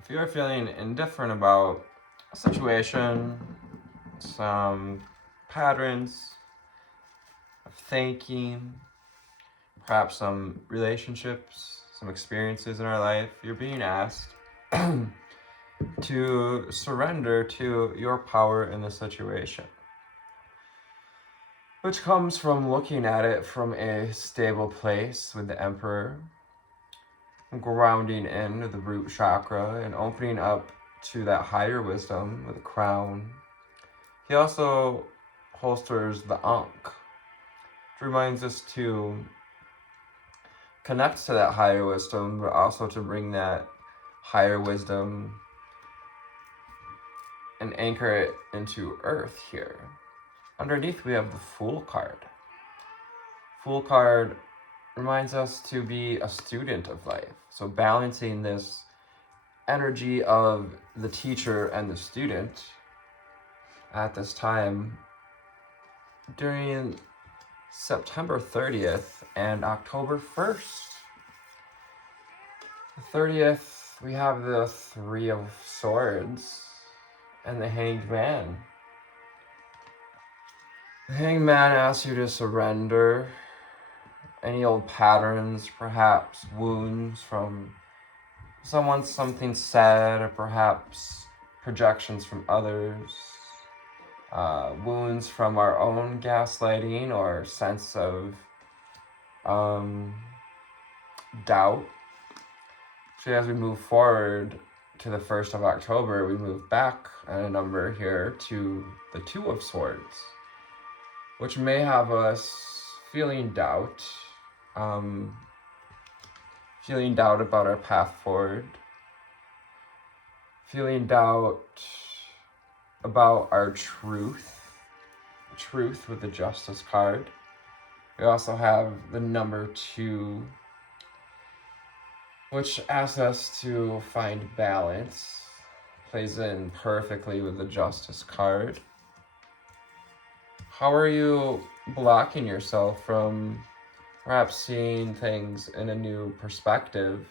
If you are feeling indifferent about a situation, some patterns of thinking, perhaps some relationships, some experiences in our life, you're being asked to surrender to your power in the situation, which comes from looking at it from a stable place with the Emperor, grounding in the root chakra and opening up to that higher wisdom with the crown. He also holsters the Ankh, which reminds us to connect to that higher wisdom, but also to bring that higher wisdom and anchor it into earth here. Underneath we have the Fool card. Fool card reminds us to be a student of life. So balancing this energy of the teacher and the student at this time during September 30th and October 1st. The 30th, we have the Three of Swords and the Hanged Man. The Hanged Man asks you to surrender any old patterns, perhaps wounds from someone, something said, or perhaps projections from others, wounds from our own gaslighting or sense of doubt. So as we move forward to the 1st of October, we move back a number here to the Two of Swords, which may have us feeling doubt, feeling doubt about our path forward, feeling doubt about our truth with the Justice card. We also have the number 2, which asks us to find balance, plays in perfectly with the Justice card. How are you blocking yourself from perhaps seeing things in a new perspective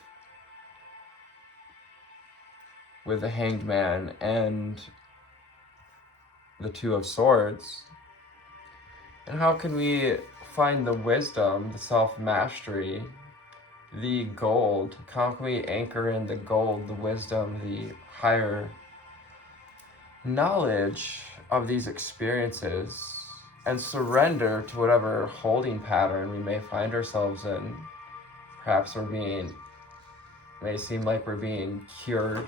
with the Hanged Man and the Two of Swords? And how can we find the wisdom, the self-mastery, the gold? How can we anchor in the gold, the wisdom, the higher knowledge of these experiences and surrender to whatever holding pattern we may find ourselves in? Perhaps may seem like we're being cured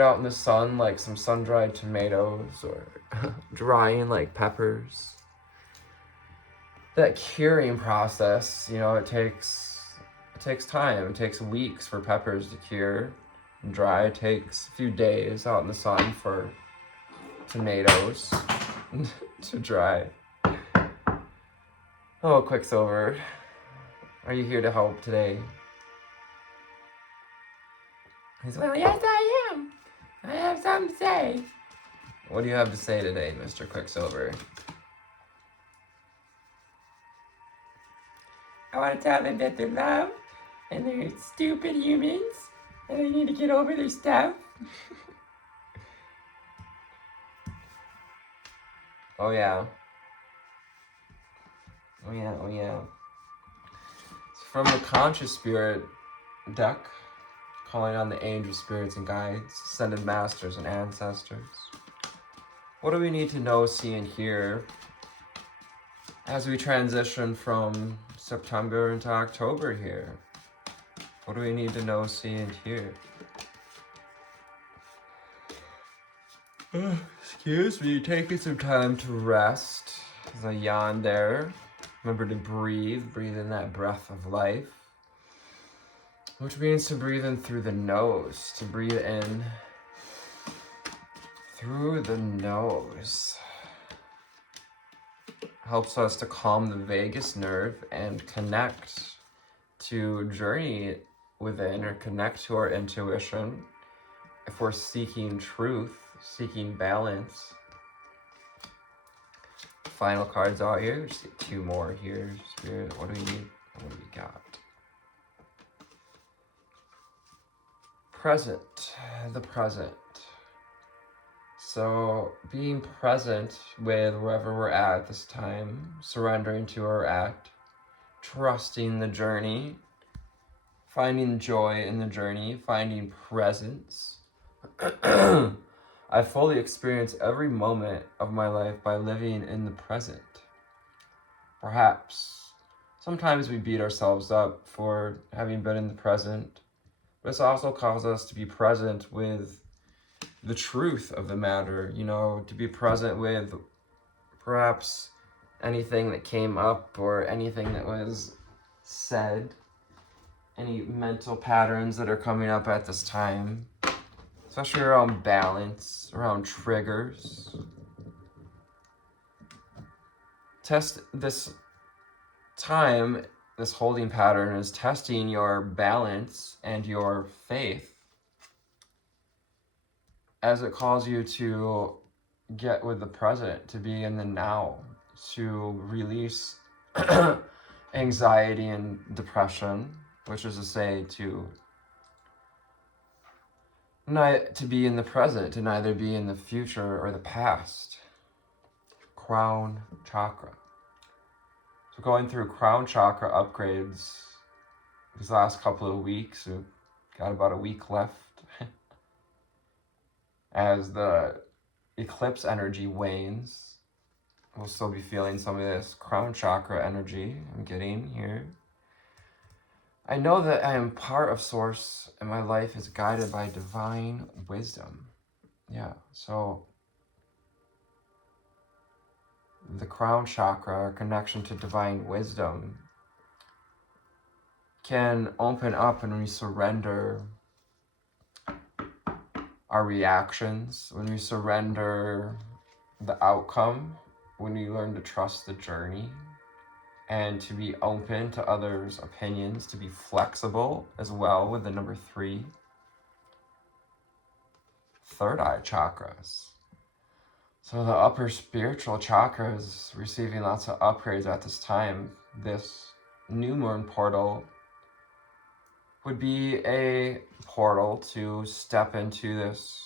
out in the sun like some sun-dried tomatoes, or drying like peppers. That curing process, it takes time. It takes weeks for peppers to cure. And dry, it takes a few days out in the sun for tomatoes to dry. Oh, Quicksilver, are you here to help today? He's well, yes I am. I have something to say. What do you have to say today, Mr. Quicksilver? I want to tell them that they're loved and they're stupid humans and they need to get over their stuff. Oh yeah. It's from the Conscious Spirit deck, calling on the angel spirits and guides, ascended masters and ancestors. What do we need to know, see, and hear as we transition from September into October here? What do we need to know, see, and hear? Excuse me, taking some time to rest. There's a yawn there. Remember to breathe in that breath of life, which means to breathe in through the nose, to breathe in through the nose. Helps us to calm the vagus nerve and connect to journey within or connect to our intuition. If we're seeking truth, seeking balance. Final cards out here. Just get 2 more here. Spirit, what do we need? What do we got? Present, the present. So being present with wherever we're at this time, surrendering to where we're at, trusting the journey, finding joy in the journey, finding presence. I fully experience every moment of my life by living in the present. Perhaps sometimes we beat ourselves up for having been in the present, but this also calls us to be present with the truth of the matter, to be present with perhaps anything that came up or anything that was said, any mental patterns that are coming up at this time, especially around balance, around triggers. Test this time, this holding pattern is testing your balance and your faith as it calls you to get with the present, to be in the now, to release anxiety and depression, which is to say to be in the present, to neither be in the future or the past. Crown chakra. So going through crown chakra upgrades these last couple of weeks, we've got about a week left as the eclipse energy wanes. We'll still be feeling some of this crown chakra energy I'm getting here. I know that I am part of Source and my life is guided by divine wisdom. Yeah, so the crown chakra, our connection to divine wisdom, can open up when we surrender our reactions, when we surrender the outcome, when we learn to trust the journey and to be open to others' opinions, to be flexible as well with the number 3. Third eye chakras. So the upper spiritual chakra is receiving lots of upgrades at this time. This new moon portal would be a portal to step into this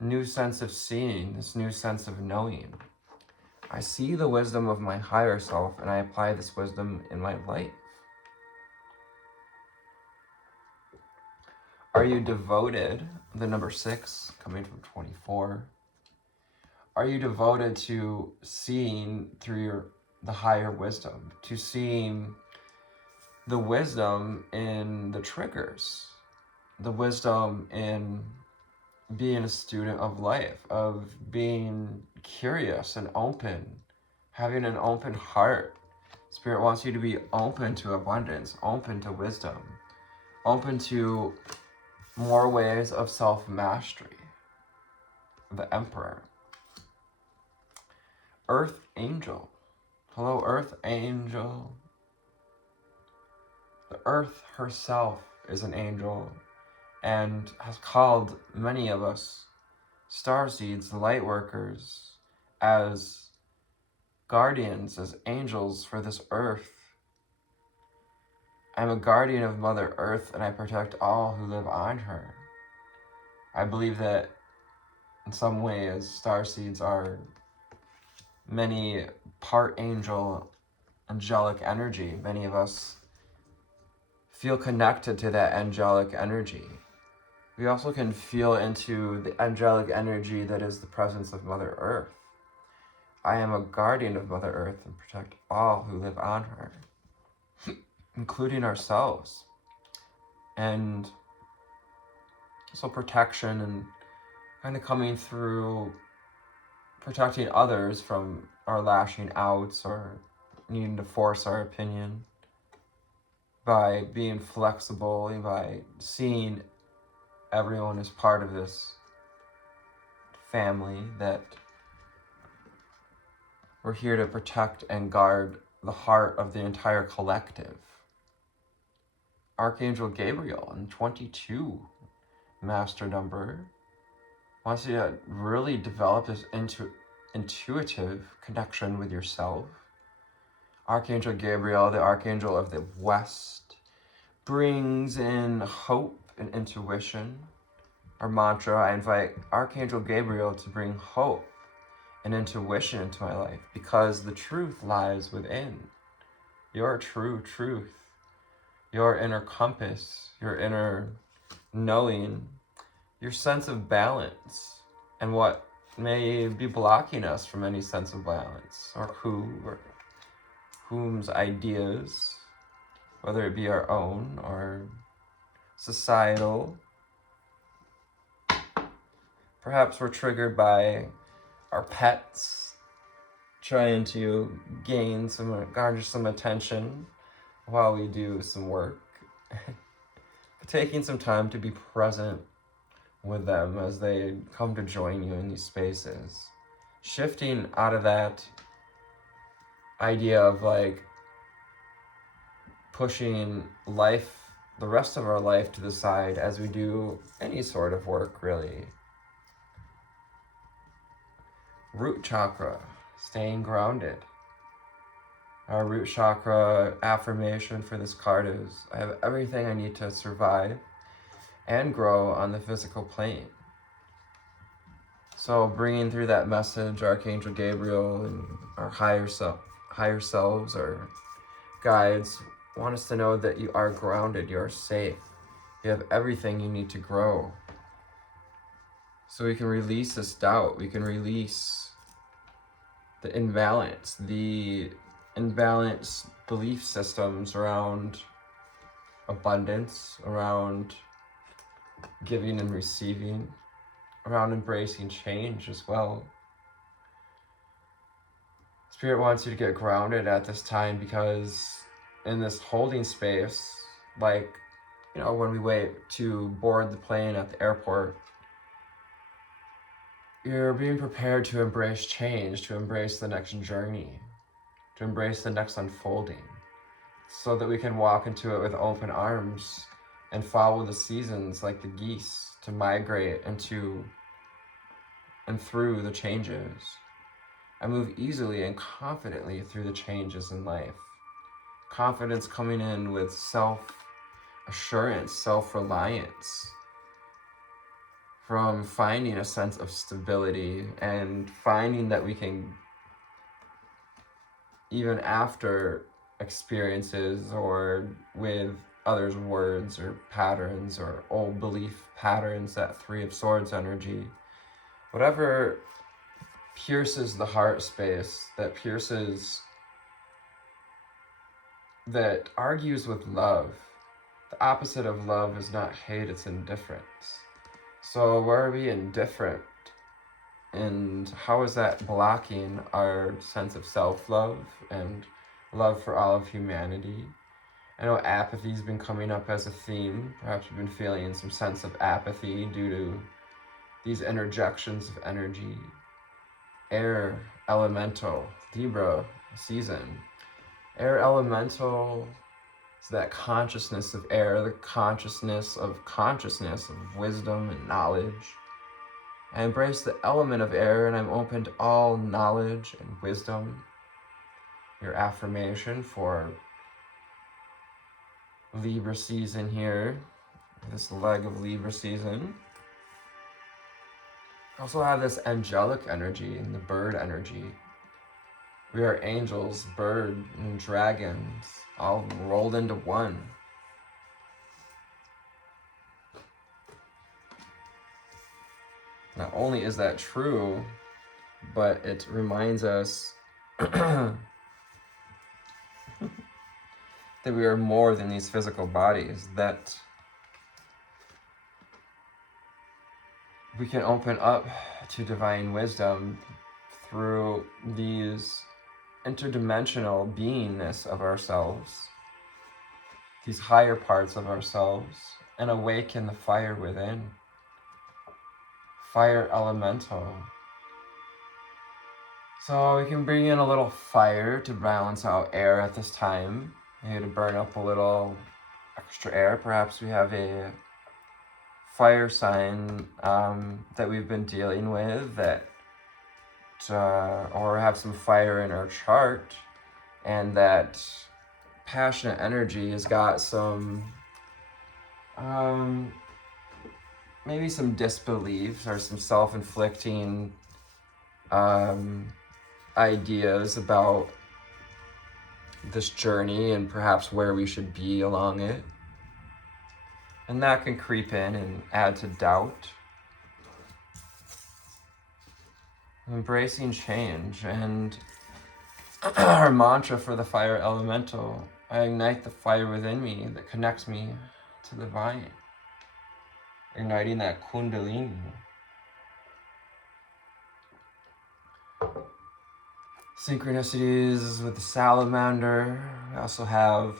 new sense of seeing, this new sense of knowing. I see the wisdom of my higher self and I apply this wisdom in my life. Are you devoted, the number 6 coming from 24, are you devoted to seeing through the higher wisdom, to seeing the wisdom in the triggers, the wisdom in being a student of life, of being curious and open, having an open heart? Spirit wants you to be open to abundance, open to wisdom, open to more ways of self-mastery. The Emperor. Earth Angel. Hello, Earth Angel. The Earth herself is an angel and has called many of us starseeds, lightworkers, as guardians, as angels for this earth. I'm a guardian of Mother Earth and I protect all who live on her. I believe that in some ways starseeds are many part angel, angelic energy. Many of us feel connected to that angelic energy. We also can feel into the angelic energy that is the presence of Mother Earth. I am a guardian of Mother Earth and protect all who live on her, including ourselves. And so protection and kind of coming through protecting others from our lashing outs or needing to force our opinion by being flexible, by seeing everyone as part of this family, that we're here to protect and guard the heart of the entire collective. Archangel Gabriel in 22 master number wants you to really develop this intuitive connection with yourself. Archangel Gabriel, the Archangel of the West, brings in hope and intuition. Our mantra, I invite Archangel Gabriel to bring hope and intuition into my life, because the truth lies within. Your true truth, your inner compass, your inner knowing, your sense of balance, and what may be blocking us from any sense of balance, or whom's ideas, whether it be our own or societal. Perhaps we're triggered by our pets trying to garner some attention while we do some work. Taking some time to be present with them as they come to join you in these spaces. Shifting out of that idea of like pushing life, the rest of our life, to the side as we do any sort of work, really. Root chakra, staying grounded. Our root chakra affirmation for this card is, I have everything I need to survive and grow on the physical plane. So bringing through that message, Archangel Gabriel and our higher selves, our guides, want us to know that you are grounded, you are safe, you have everything you need to grow. So we can release this doubt, we can release the imbalanced belief systems around abundance, around giving and receiving, around embracing change as well. Spirit wants you to get grounded at this time, because in this holding space, like, when we wait to board the plane at the airport, you're being prepared to embrace change, to embrace the next journey, to embrace the next unfolding, so that we can walk into it with open arms and follow the seasons like the geese, to migrate into and through the changes, and move easily and confidently through the changes in life. Confidence coming in with self-assurance, self-reliance, from finding a sense of stability and finding that we can, even after experiences or with others' words or patterns or old belief patterns, that Three of Swords energy, whatever pierces the heart space, that argues with love. The opposite of love is not hate, it's indifference. So where are we indifferent? And how is that blocking our sense of self-love and love for all of humanity? I know apathy's been coming up as a theme. Perhaps you've been feeling some sense of apathy due to these interjections of energy. Air elemental, Libra season. Air elemental is that consciousness of air, the consciousness of wisdom and knowledge. I embrace the element of air, and I'm open to all knowledge and wisdom. Your affirmation for Libra season here, this leg of Libra season. I also have this angelic energy and the bird energy. We are angels, bird, and dragons, all rolled into one. Not only is that true, but it reminds us that we are more than these physical bodies, that we can open up to divine wisdom through these interdimensional beingness of ourselves, these higher parts of ourselves, and awaken the fire within. Fire elemental. So we can bring in a little fire to balance out air at this time, maybe to burn up a little extra air. Perhaps we have a fire sign that we've been dealing with, or have some fire in our chart, and that passionate energy has got some maybe some disbeliefs or some self-inflicting ideas about this journey and perhaps where we should be along it. And that can creep in and add to doubt. Embracing change, and our mantra for the fire elemental: I ignite the fire within me that connects me to the divine. Igniting that kundalini. Synchronicities with the salamander. We also have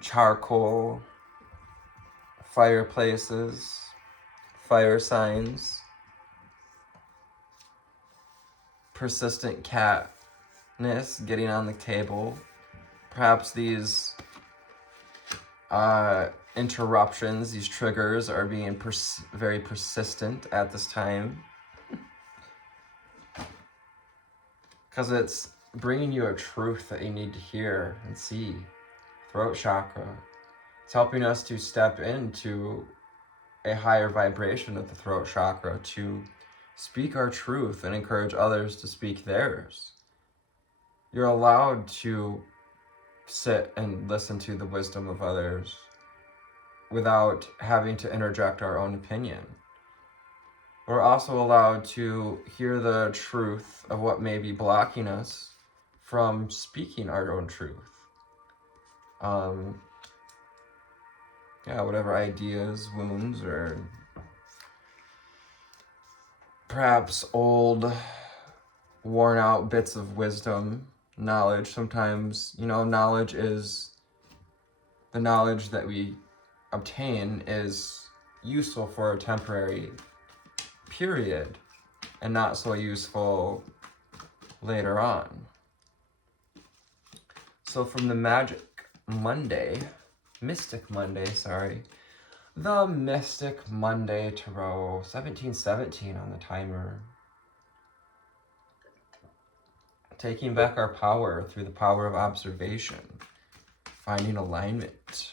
charcoal, fireplaces, fire signs, persistent catness getting on the table. Perhaps these interruptions, these triggers are being very persistent at this time, because it's bringing you a truth that you need to hear and see. Throat chakra. It's helping us to step into a higher vibration of the throat chakra, to speak our truth and encourage others to speak theirs. You're allowed to sit and listen to the wisdom of others without having to interject our own opinion. We're also allowed to hear the truth of what may be blocking us from speaking our own truth. Whatever ideas, wounds, or perhaps old, worn out bits of wisdom, knowledge. Sometimes, knowledge is, the knowledge that we obtain is useful for a temporary period and not so useful later on. So from the Mystic Monday, the Mystic Monday Tarot, 1717 on the timer. Taking back our power through the power of observation, finding alignment.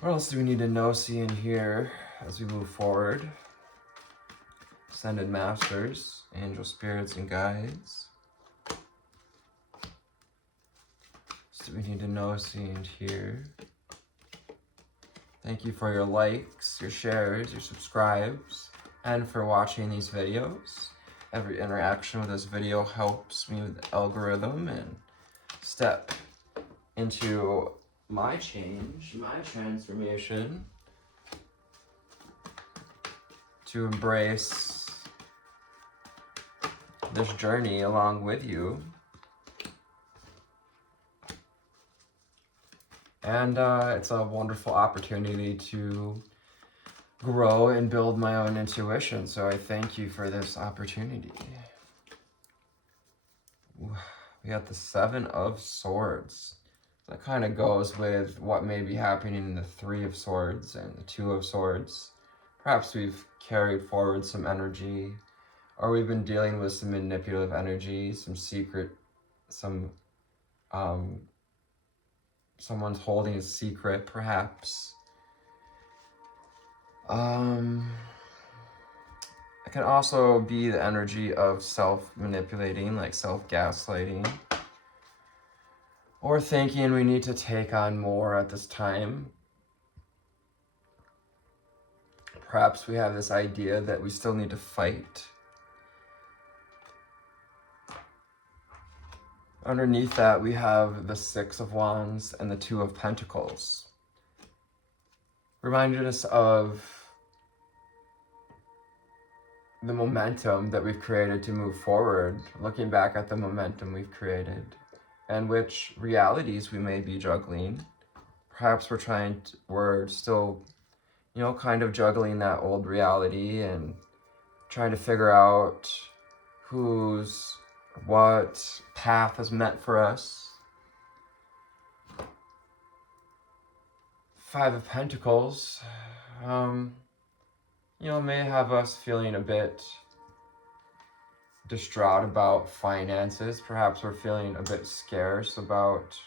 What else do we need to know, see, and hear as we move forward? Ascended Masters, angel spirits, and guides. So we need to know, see, and hear. Thank you for your likes, your shares, your subscribes, and for watching these videos. Every interaction with this video helps me with the algorithm and step into my change, my transformation, to embrace this journey along with you. And it's a wonderful opportunity to grow and build my own intuition. So I thank you for this opportunity. We got the Seven of Swords. That kind of goes with what may be happening in the Three of Swords and the Two of Swords. Perhaps we've carried forward some energy, or we've been dealing with some manipulative energy, some secret, someone's holding a secret, perhaps. It can also be the energy of self-manipulating, like self-gaslighting, or thinking we need to take on more at this time. Perhaps we have this idea that we still need to fight. Underneath that, we have the Six of Wands and the Two of Pentacles, reminding us of the momentum that we've created to move forward, looking back at the momentum we've created and which realities we may be juggling. Perhaps we're still, kind of juggling that old reality and trying to figure out what path is meant for us. Five of Pentacles, may have us feeling a bit distraught about finances. Perhaps we're feeling a bit scarce about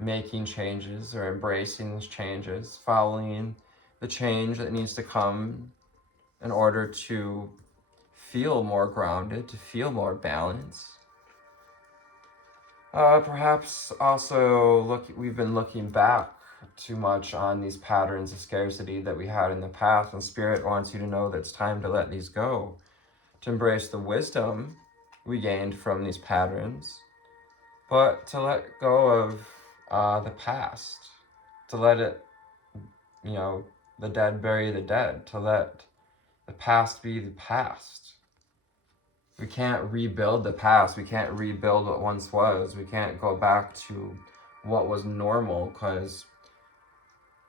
making changes or embracing these changes, following the change that needs to come in order to feel more grounded, to feel more balanced. Perhaps also we've been looking back too much on these patterns of scarcity that we had in the past, and Spirit wants you to know that it's time to let these go, to embrace the wisdom we gained from these patterns, but to let go of the past, to let it, the dead bury the dead, to let the past be the past. We can't rebuild the past. We can't rebuild what once was. We can't go back to what was normal, because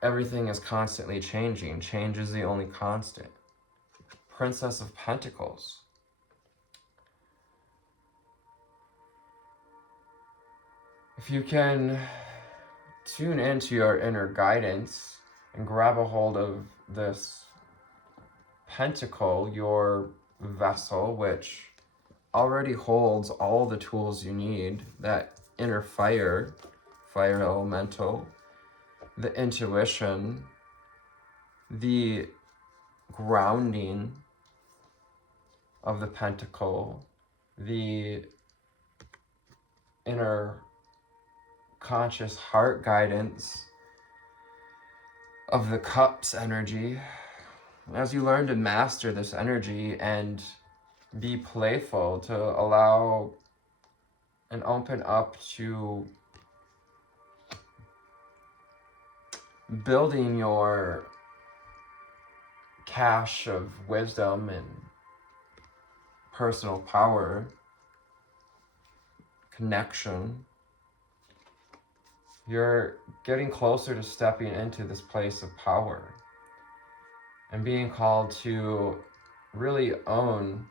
everything is constantly changing. Change is the only constant. Princess of Pentacles. If you can tune into your inner guidance and grab a hold of this pentacle, your vessel, which already holds all the tools you need, that inner fire elemental, the intuition, the grounding of the pentacle, the inner conscious heart guidance of the cups energy. As you learn to master this energy and be playful, to allow and open up to building your cache of wisdom and personal power, connection, you're getting closer to stepping into this place of power and being called to really own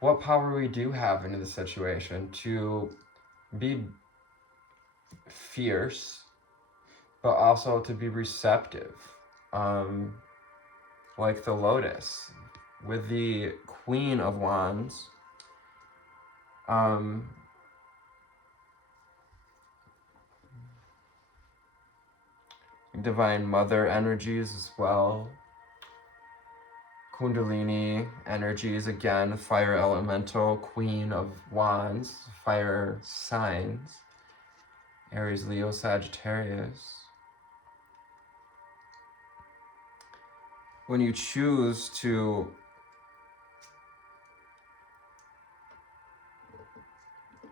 what power we do have into the situation, to be fierce, but also to be receptive, like the lotus with the Queen of Wands. Divine Mother energies as well. Kundalini energies, again, fire elemental, Queen of Wands, fire signs, Aries, Leo, Sagittarius. When you choose to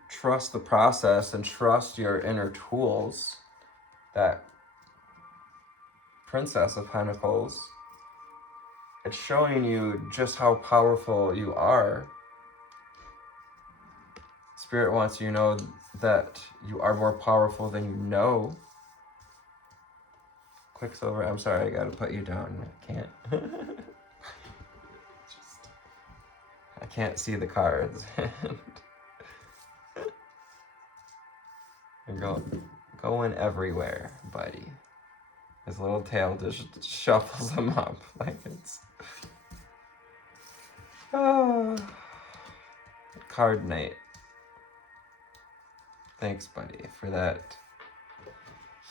trust the process and trust your inner tools, that Princess of Pentacles, it's showing you just how powerful you are. Spirit wants you to know that you are more powerful than you know. Quicksilver, I'm sorry, I gotta put you down. I can't. I can't see the cards. You're going everywhere, buddy. His little tail just shuffles them up like it's... Card Knight. Thanks, buddy, for that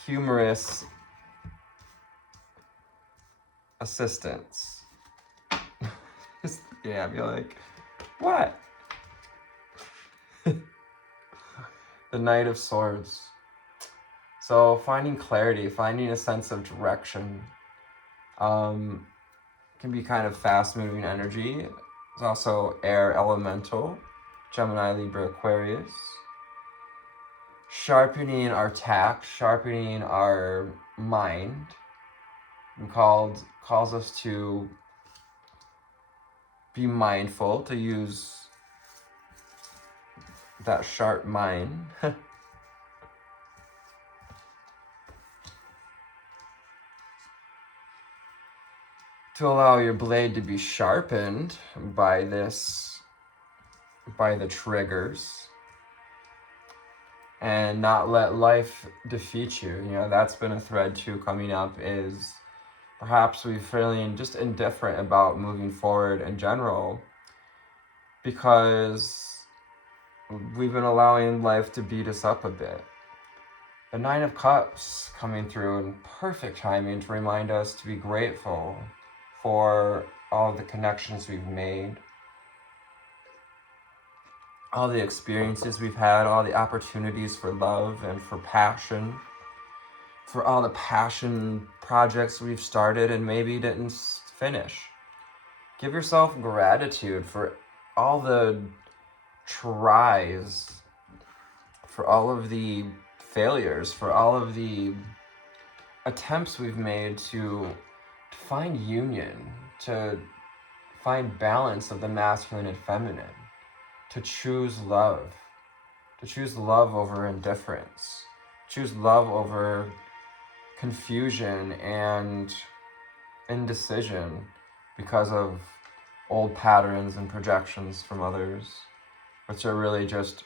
humorous assistance. Just, yeah, be like, what? The Knight of Swords. So finding clarity, finding a sense of direction, can be kind of fast-moving energy. There's also air elemental, Gemini, Libra, Aquarius. Sharpening our tact, sharpening our mind, and calls us to be mindful, to use that sharp mind. To allow your blade to be sharpened by the triggers, and not let life defeat you. You know, that's been a thread too coming up, is perhaps we're feeling just indifferent about moving forward in general because we've been allowing life to beat us up a bit. The Nine of Cups coming through in perfect timing to remind us to be grateful for all the connections we've made, all the experiences we've had, all the opportunities for love and for passion, for all the passion projects we've started and maybe didn't finish. Give yourself gratitude for all the tries, for all of the failures, for all of the attempts we've made to find union, to find balance of the masculine and feminine, to choose love over indifference, choose love over confusion and indecision because of old patterns and projections from others, which are really just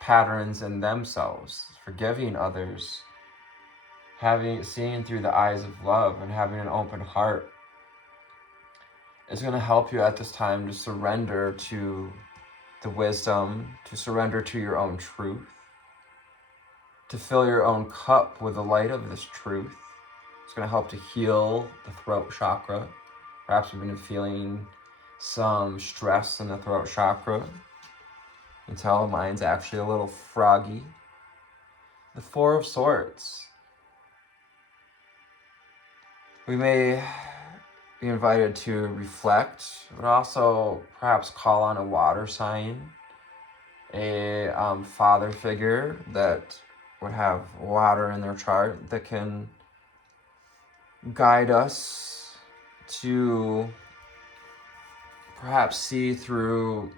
patterns in themselves. Forgiving others, seeing through the eyes of love and having an open heart is going to help you at this time to surrender to the wisdom, to surrender to your own truth, to fill your own cup with the light of this truth. It's going to help to heal the throat chakra. Perhaps you've been feeling some stress in the throat chakra. You can tell mine's actually a little froggy. The Four of Swords. We may be invited to reflect, but also perhaps call on a water sign, a father figure that would have water in their chart that can guide us to perhaps see through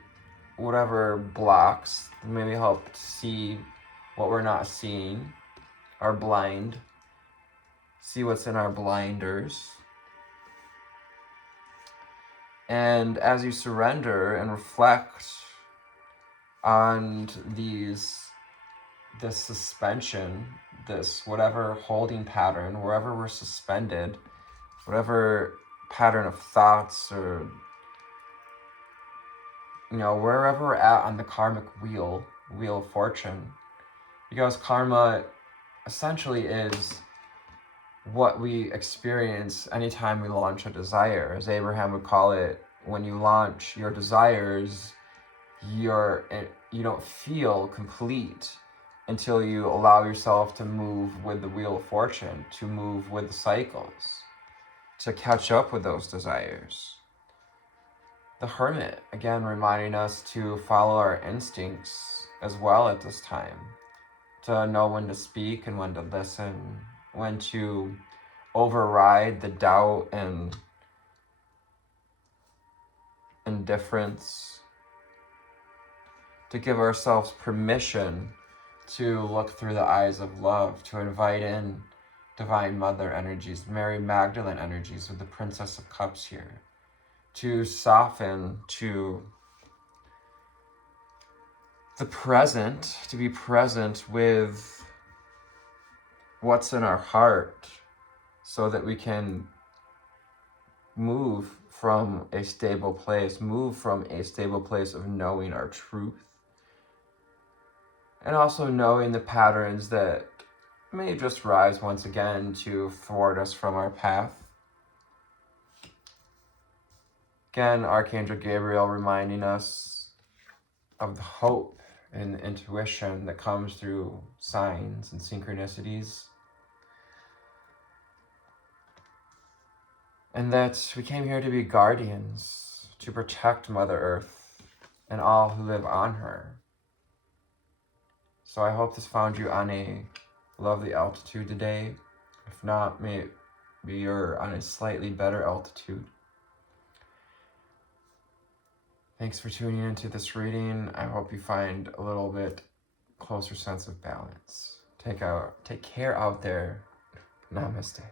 whatever blocks, maybe help to see what we're not seeing, our blind, see what's in our blinders. And as you surrender and reflect on this suspension, this whatever holding pattern, wherever we're suspended, whatever pattern of thoughts or, wherever we're at on the karmic wheel of fortune, because karma essentially is what we experience anytime we launch a desire. As Abraham would call it, when you launch your desires, you don't feel complete until you allow yourself to move with the wheel of fortune, to move with the cycles, to catch up with those desires. The Hermit, again, reminding us to follow our instincts as well at this time, to know when to speak and when to listen, when to override the doubt and indifference, to give ourselves permission to look through the eyes of love, to invite in Divine Mother energies, Mary Magdalene energies with the Princess of Cups here, to soften to the present, to be present with what's in our heart so that we can move from a stable place of knowing our truth, and also knowing the patterns that may just rise once again to thwart us from our path. Again, Archangel Gabriel reminding us of the hope and intuition that comes through signs and synchronicities. And that we came here to be guardians, to protect Mother Earth and all who live on her. So I hope this found you on a lovely altitude today. If not, maybe you're on a slightly better altitude. Thanks for tuning into this reading. I hope you find a little bit closer sense of balance. Take care out there. Namaste.